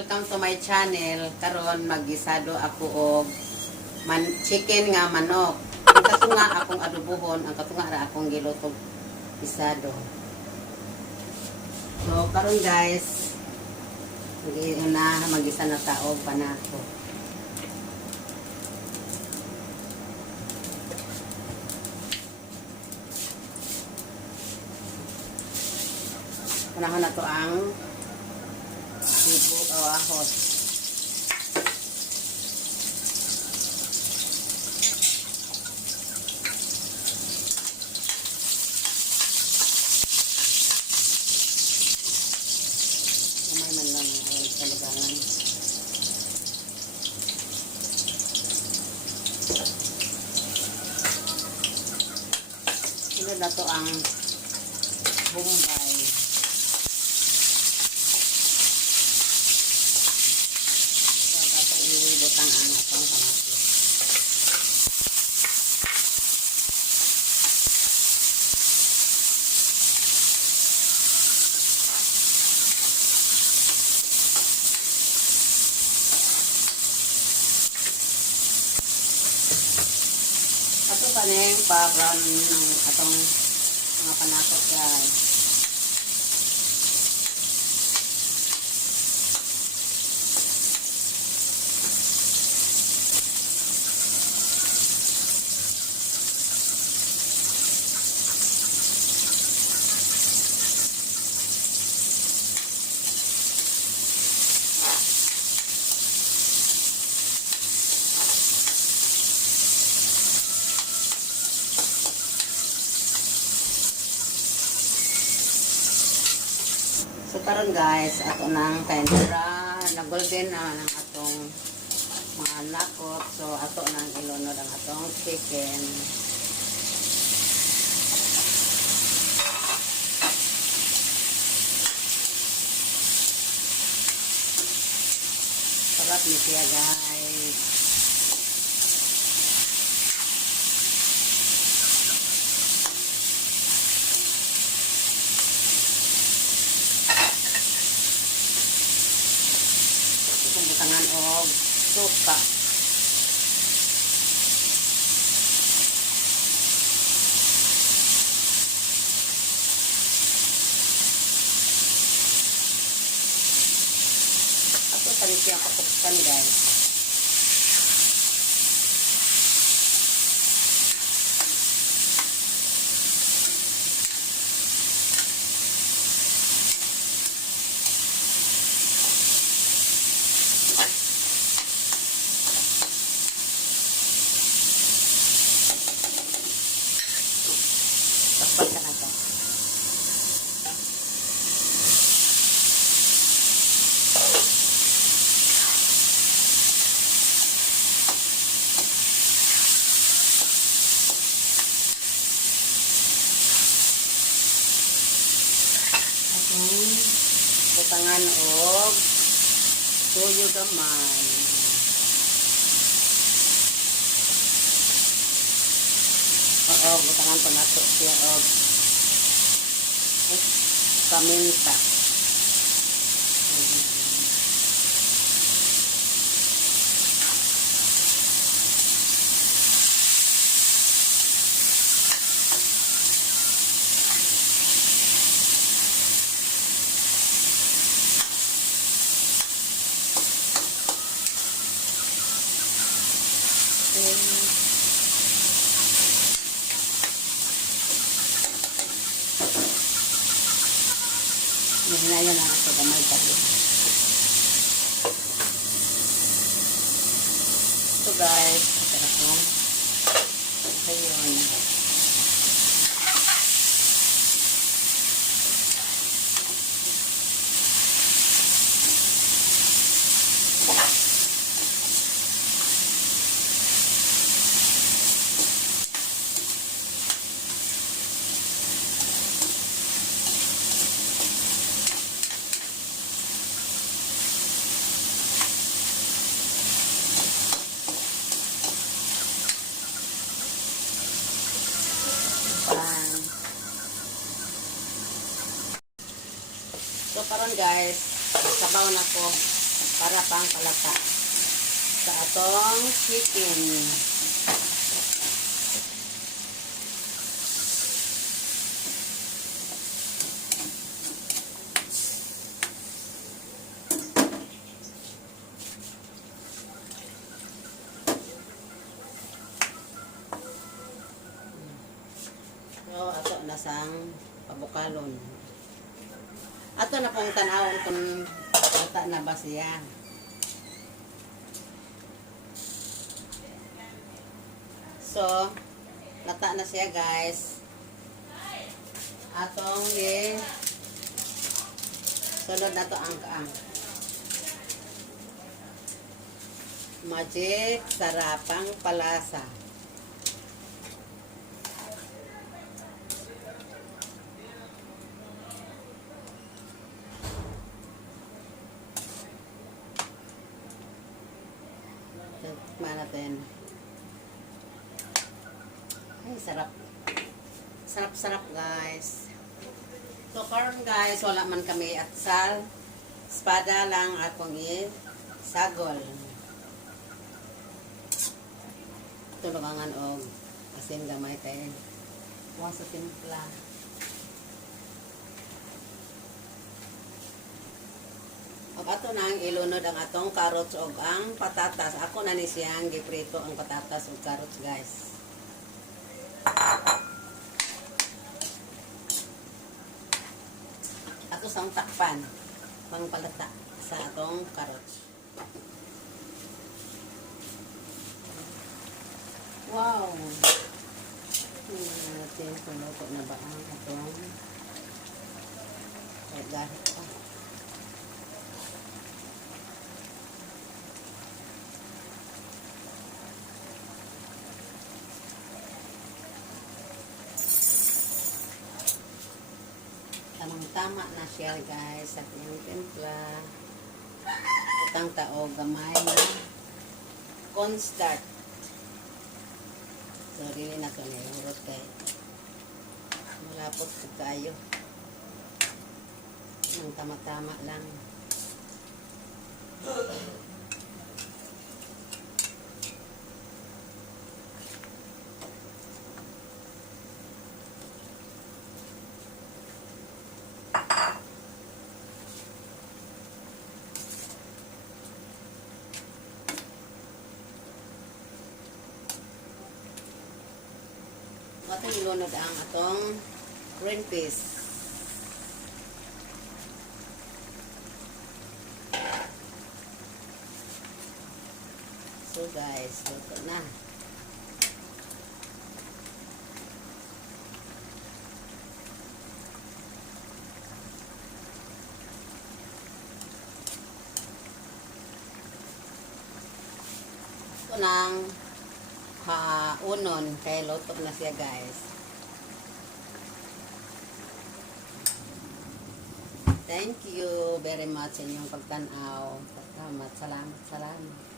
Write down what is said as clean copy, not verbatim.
welcome to my channel. Karon magisado ako og chicken nga manok. Ang kato nga akong adobohon, ang kato nga ra akong gilutog isado. So karon guys, magisa na taog panako. Panahon na to ang sibo o ahos. Kamay man lang ang oil sa lugangan. Sunod na to ang bombay. Butang ang atong kamatis. Ato kaning pa-brown ng atong mga panakot guys. So karon guys, ato nang kainira na golden na ng atong mga nakot. So ato nang ilunod ang atong chicken. Sarap ni siya guys. Butangan og suka. Ato tani siya pakutan guys. Tapos ka na ito. Atong butangan og tuyo gamay. Oo, butangan ko na ito siya og paminta. Hinayan na ako gamay tayo. So guys, ito ako. Ayun. So karon guys, sabaw na ko para pang palata sa atong chicken. So, ato na sang pabukalon. Ato na pong tanawon kung bata na ba siya. So, lata na siya guys. Atong sunod na to ang kaang. Magic sarapang palasa. Tikman natin. Ay, sarap. Sarap-sarap guys. So, karon guys, wala man kami atsal. Espada lang akong sagol. Tulugangan og asin gamay tayo. Huwag sa timpla. Og ato nang ilunod ang atong carrots og ang patatas. Ako na ni siyang giprito ang patatas ug carrots guys. Ato sang takpan pang palata sa atong carrots. Wow. Natin kung luto na ba ang atong gahit pa. Tamang-tama na siya guys sa ating timpla. Utang taog gamay na cornstarch. So, really na ito nilurot kay malapot ko tayo. Ang tama-tama lang. Atong ilunod ang atong green peas. So guys, luto na. Ito nang unon kay luto na siya guys. Thank you very much sa inyong pagtanaw. Salamat.